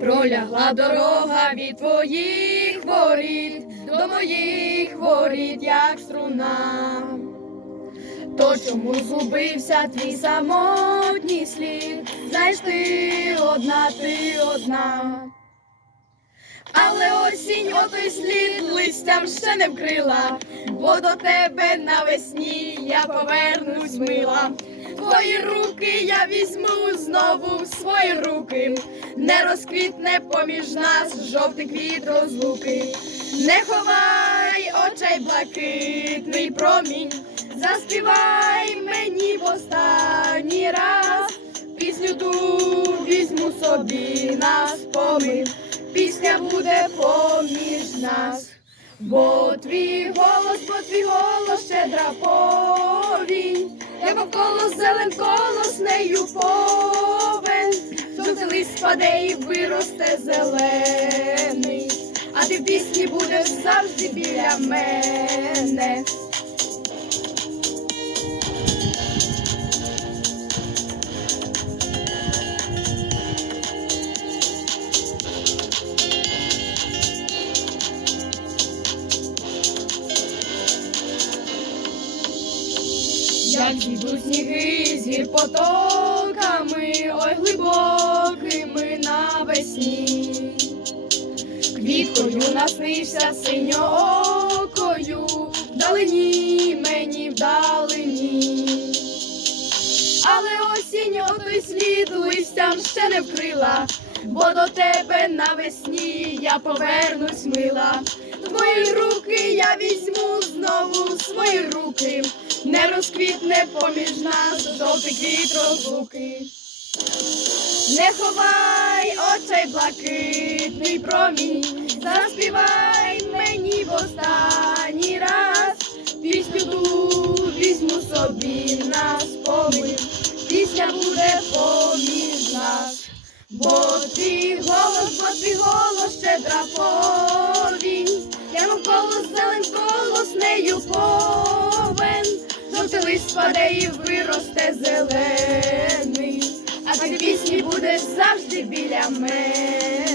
Пролягла дорога від твоїх воріт до моїх воріт, як струна. То чому згубився твій самотній слід? Знаєш, ти одна, ти одна. Але осінь отой слід листям ще не вкрила, бо до тебе навесні я повернусь мила. Твої руки я візьму знову в свої руки, не розквітне поміж нас жовтий квіт розлуки, не ховай очей блакитний промінь, заспівай мені в останній раз, пісню ту візьму собі на спомин, пісня буде поміж нас. Бо твій голос, бо твій голос щедра повінь, як навколо зелен колос нею повен, жовтий і виросте зелений, а ти в пісні будеш завжди біля мене. Як зійдуть сніги з гір потоками, навесні. Квіткою наснився синьоокою, вдалині мені вдалині. Але осінь отой слід листям ще не вкрила, бо до тебе навесні я повернусь мила. Твої руки я візьму знову свої руки, не розквітне поміж нас жовтий квіт розлуки. Не ховай очей блакитний промінь, заспівай мені в останній раз, пісню ту візьму собі на спомин, пісня буде поміж нас, бо твій голос, бо твій голос щедра повінь, я навколо зелен колос нею повен, жовтий лист спаде і виросте зелений, будеш завжди біля мене.